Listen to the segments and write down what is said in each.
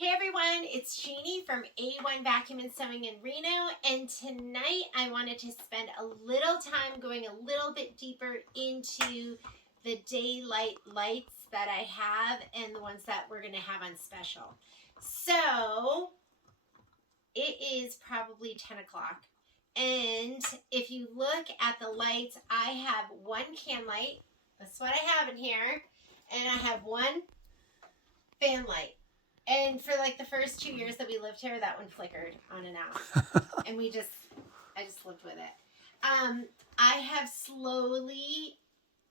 Hey everyone, it's Jeanne from A1 Vacuum and Sewing in Reno, and tonight I wanted to spend a little time going a little bit deeper into the daylight lights that I have and the ones that we're going to have on special. So it is probably 10 o'clock, and if you look at the lights, I have one can light, that's what I have in here, and I have one fan light. And for like the first 2 years that we lived here, that one flickered on and out. And I just lived with it. I have slowly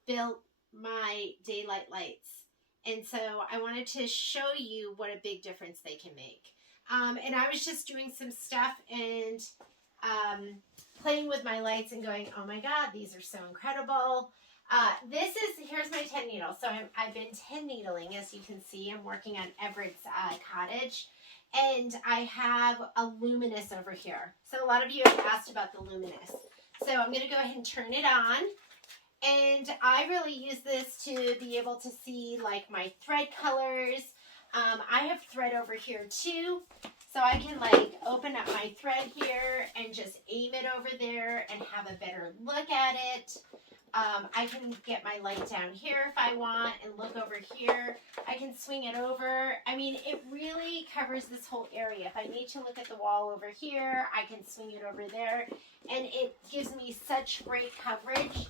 built my daylight lights. And so I wanted to show you what a big difference they can make. And I was just doing some stuff and playing with my lights and going, oh my God, these are so incredible. Here's my 10 needle. So I've been 10 needling, as you can see. I'm working on Everett's cottage. And I have a Luminous over here. So a lot of you have asked about the Luminous. So I'm going to go ahead and turn it on. And I really use this to be able to see like my thread colors. I have thread over here too. So I can like open up my thread here and just aim it over there and have a better look at it. I can get my light down here if I want and look over here. I can swing it over. I mean, it really covers this whole area. If I need to look at the wall over here, I can swing it over there. And it gives me such great coverage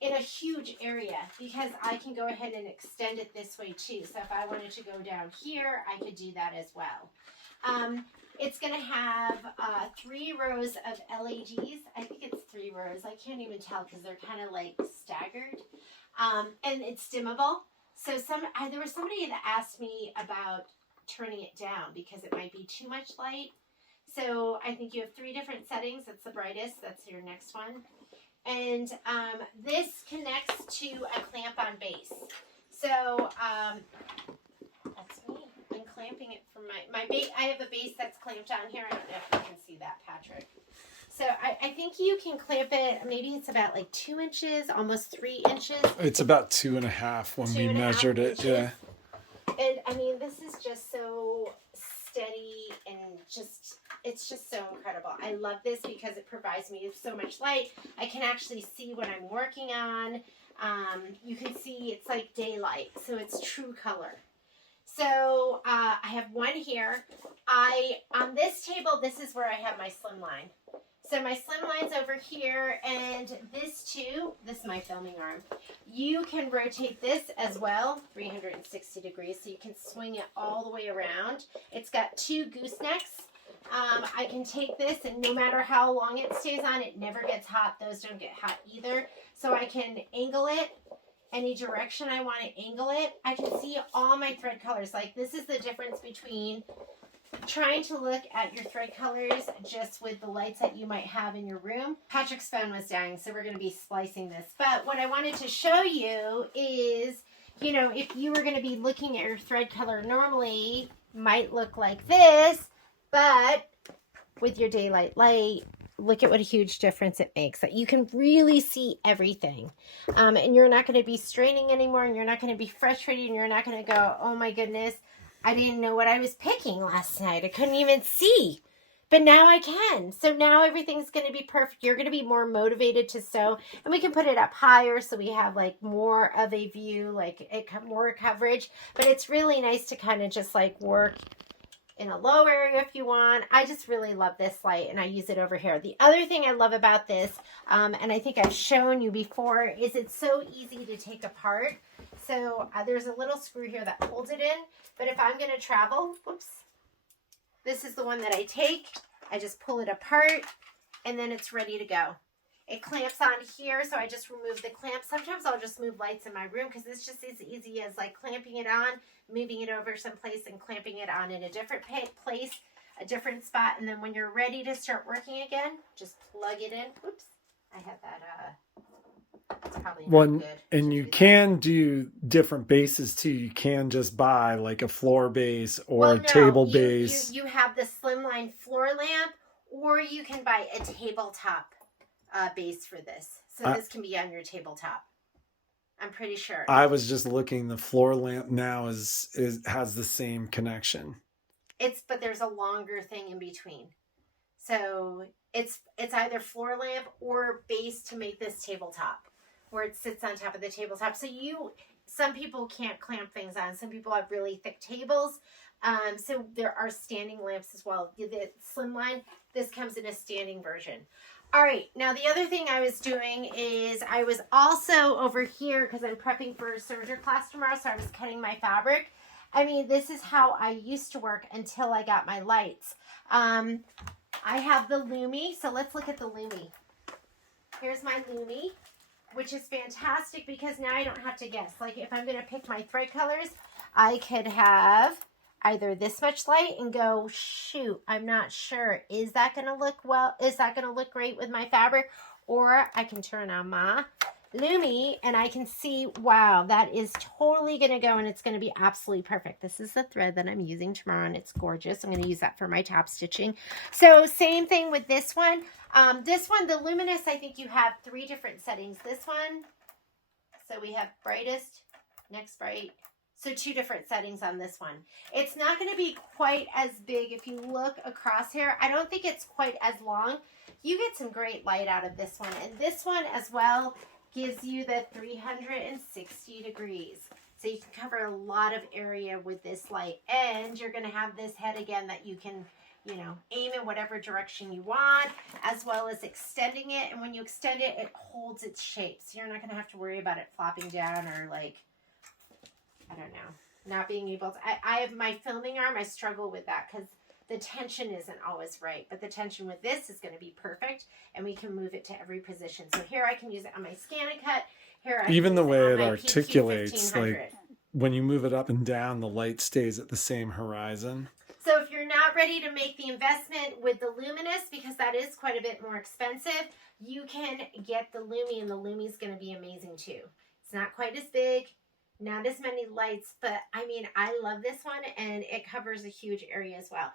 in a huge area because I can go ahead and extend it this way too. So if I wanted to go down here, I could do that as well. It's going to have 3 rows of LEDs. I think it's 3 rows. I can't even tell because they're kind of like staggered. And it's dimmable. So there was somebody that asked me about turning it down because it might be too much light. So I think you have 3 different settings. That's the brightest. That's your next one. And this connects to a clamp-on base. So that's me. I'm clamping it from my base. I have a base that's clamped on here. I don't know if you can see that, Patrick. So I think you can clamp it. Maybe it's about like 2 inches, almost 3 inches. It's about 2.5 when we measured it. Yeah. And I mean, this is just so steady and it's just so incredible. I love this because it provides me with so much light. I can actually see what I'm working on. You can see it's like daylight, so it's true color. So I have one here. On this table, this is where I have my Slimline. So my Slimline's over here, and this too, this is my filming arm. You can rotate this as well, 360 degrees, so you can swing it all the way around. It's got 2 goosenecks. I can take this, and no matter how long it stays on, it never gets hot. Those don't get hot either. So I can angle it any direction I want to angle it. I can see all my thread colors. Like, this is the difference between trying to look at your thread colors just with the lights that you might have in your room. Patrick's phone was dying, so we're going to be splicing this. But what I wanted to show you is, you know, if you were going to be looking at your thread color normally, might look like this, but with your daylight light, look at what a huge difference it makes. That you can really see everything. And you're not going to be straining anymore, and you're not going to be frustrated, and you're not going to go, oh my goodness, I didn't know what I was picking last night. I couldn't even see. But now I can. So now everything's going to be perfect. You're going to be more motivated to sew. And we can put it up higher so we have like more of a view, like more coverage. But it's really nice to kind of just like work in a low area if you want. I just really love this light, and I use it over here. The other thing I love about this, and I think I've shown you before, is it's so easy to take apart. So there's a little screw here that holds it in, but if I'm going to travel, whoops, this is the one that I take. I just pull it apart, and then it's ready to go. It clamps on here, so I just remove the clamp. Sometimes I'll just move lights in my room because it's just as easy as like clamping it on, moving it over someplace, and clamping it on in a different place, a different spot. And then when you're ready to start working again, just plug it in. Oops, I had that. That's probably not good. And you can do different bases too. You can just buy like a floor base or a table base. You have the Slimline floor lamp, or you can buy a tabletop base for this. So this can be on your tabletop. I'm pretty sure. I was just looking. The floor lamp now has the same connection. But there's a longer thing in between. So it's either floor lamp or base to make this tabletop, where it sits on top of the tabletop. So some people can't clamp things on. Some people have really thick tables. So there are standing lamps as well. The Slimline, this comes in a standing version. All right, now the other thing I was doing is I was also over here because I'm prepping for a serger class tomorrow, so I was cutting my fabric. I mean, this is how I used to work until I got my lights. I have the Lumi, so let's look at the Lumi. Here's my Lumi, which is fantastic because now I don't have to guess. Like if I'm going to pick my thread colors, I could have either this much light and go, shoot, I'm not sure. Is that going to look well? Is that going to look great with my fabric? Or I can turn on my Lumi and I can see, wow, that is totally going to go and it's going to be absolutely perfect. This is the thread that I'm using tomorrow and it's gorgeous. I'm going to use that for my top stitching. So same thing with this one. This one, the Luminous, I think you have 3 different settings. This one, so we have brightest, next bright. So 2 different settings on this one. It's not going to be quite as big. If you look across here, I don't think it's quite as long. You get some great light out of this one. And this one as well gives you the 360 degrees. So you can cover a lot of area with this light. And you're going to have this head again that you can, you know, aim in whatever direction you want, as well as extending it. And when you extend it, it holds its shape. So you're not going to have to worry about it flopping down or like, I don't know, not being able to, I have my filming arm, I struggle with that because the tension isn't always right, but the tension with this is going to be perfect and we can move it to every position. So here I can use it on my scan and cut. Here I Even the way it my articulates, PT1500. like when you move it up and down, the light stays at the same horizon. So if you're not ready to make the investment with the Luminous, because that is quite a bit more expensive, you can get the Lumi and the Lumi is going to be amazing too. It's not quite as big. Not as many lights, but I mean, I love this one and it covers a huge area as well.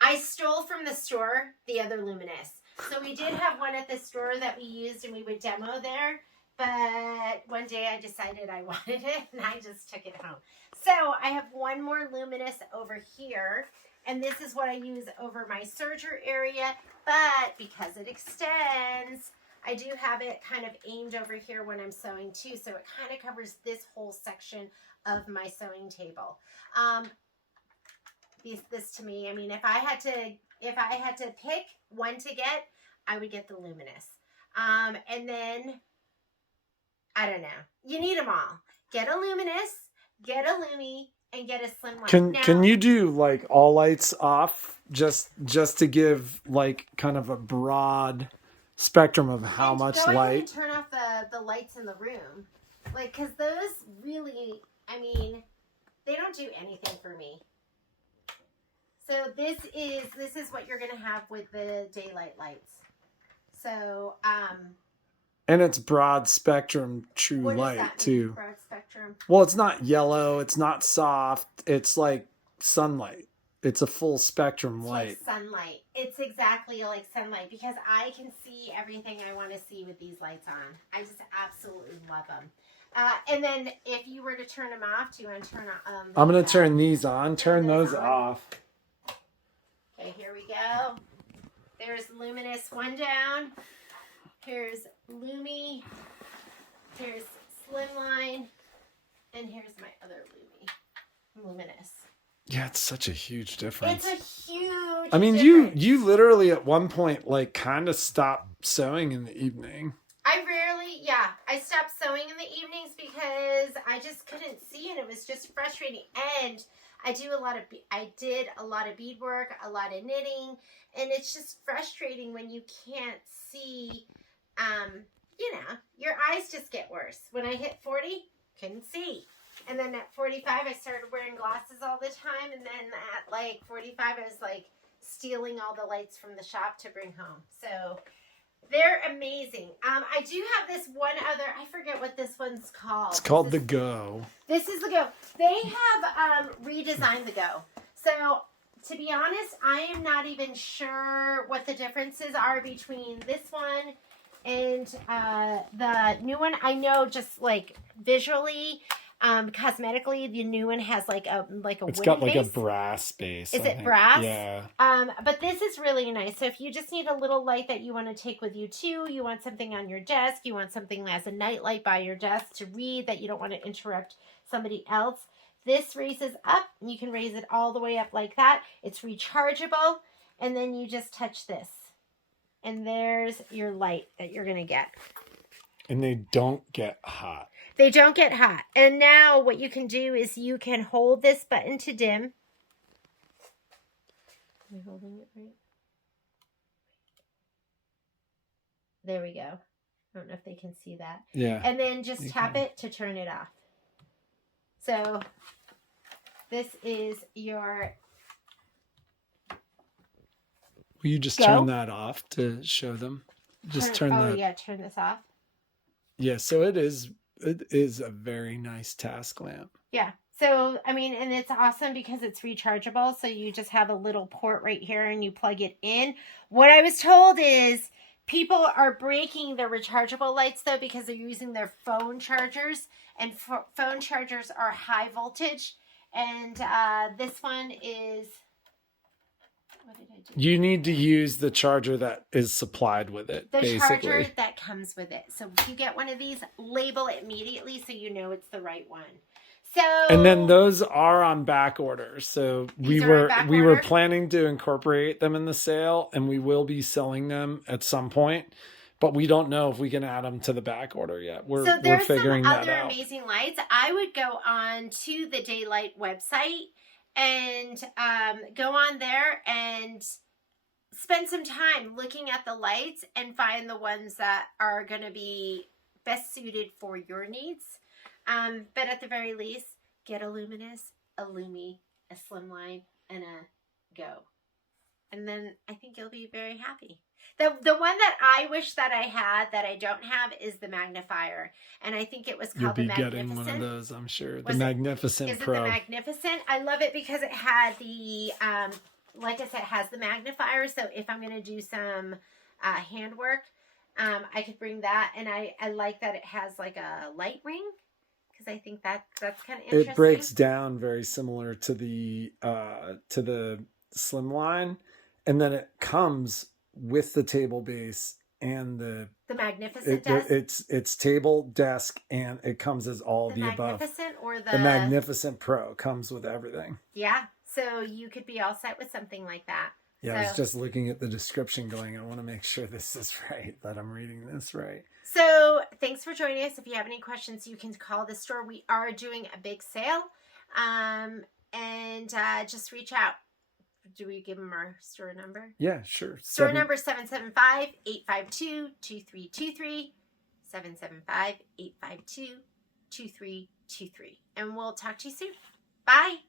I stole from the store the other Luminous. So we did have one at the store that we used and we would demo there, but one day I decided I wanted it and I just took it home. So I have one more Luminous over here and this is what I use over my serger area, but because it extends, I do have it kind of aimed over here when I'm sewing too, so it kind of covers this whole section of my sewing table. This to me, I mean, if I had to pick one to get, I would get the Luminous. And then I don't know, you need them all. Get a Luminous, get a Lumi, and get a Slimline. Can you do like all lights off just to give like kind of a broad spectrum of how much light? Go ahead and light? turn off the lights in the room, like, because those really, I mean, they don't do anything for me. So this is what you're gonna have with the daylight lights. So and it's broad spectrum true what light does that too. mean, broad spectrum? Well, it's not yellow, it's not soft, it's like sunlight. It's a full spectrum light. Like sunlight. It's exactly like sunlight because I can see everything I want to see with these lights on. I just absolutely love them. And then if you were to turn them off, do you want to turn on? I'm going to turn these on, turn those off. Okay, here we go. There's Luminous one down. Here's Lumi. Here's Slimline. And here's my other Luminous. Yeah, it's such a huge difference. It's a huge I mean, difference. you literally at one point like kind of stopped sewing in the evening. I stopped sewing in the evenings because I just couldn't see and it was just frustrating. And I did a lot of beadwork, a lot of knitting, and it's just frustrating when you can't see. You know, your eyes just get worse. When I hit 40, couldn't see. And then at 45, I started wearing glasses all the time. And then at like 45, I was like stealing all the lights from the shop to bring home. So they're amazing. I do have this one other, I forget what this one's called. It's called the Go. This is the Go. They have redesigned the Go. So to be honest, I am not even sure what the differences are between this one And the new one, I know just like visually, cosmetically, the new one has like a It's wooden got like base. a brass base. Is I it think. brass? Yeah. But this is really nice. So if you just need a little light that you want to take with you too, you want something on your desk, you want something as a night light by your desk to read that you don't want to interrupt somebody else. This raises up. You can raise it all the way up like that. It's rechargeable. And then you just touch this. And there's your light that you're going to get. And they don't get hot. They don't get hot. And now what you can do is you can hold this button to dim. Am I holding it right? There we go. I don't know if they can see that. Yeah. And then just tap it to turn it off. So this is your... Will you just turn that off to show them? Just turn that. Oh yeah, turn this off. Yeah, so it is a very nice task lamp. Yeah. So, I mean, and it's awesome because it's rechargeable. So you just have a little port right here and you plug it in. What I was told is people are breaking their rechargeable lights though because they're using their phone chargers, and phone chargers are high voltage. And this one is... What did I do? You need to use the charger that is supplied with it, the charger that comes with it. So if you get one of these, label it immediately so you know it's the right one. So, and then those are on back order. So we were planning to incorporate them in the sale, and we will be selling them at some point, but we don't know if we can add them to the back order yet. We're figuring that out. Other amazing lights. I would go on to the Daylight website and go on there and spend some time looking at the lights and find the ones that are going to be best suited for your needs. But at the very least, get a Luminous, a Lumi, a Slimline, and a Go. And then I think you'll be very happy. The one that I wish that I had that I don't have is the magnifier. And I think it was called the Magnificent. You'll be getting one of those, I'm sure. The Magnificent Pro. Is it the Magnificent? I love it because it had the, like I said, it has the magnifier. So if I'm going to do some handwork, I could bring that. And I like that it has like a light ring. I think that's kind of interesting. It breaks down very similar to the Slimline, and then it comes with the table base and the Magnificent desk. It's table, desk, and it comes as all of the above. Magnificent or the Magnificent Pro comes with everything. Yeah, so you could be all set with something like that. Yeah, I was just looking at the description going, I want to make sure this is right, that I'm reading this right. So thanks for joining us. If you have any questions, you can call the store. We are doing a big sale. And just reach out. Do we give them our store number? Yeah, sure. Store number 775-852-2323. 775-852-2323. And we'll talk to you soon. Bye.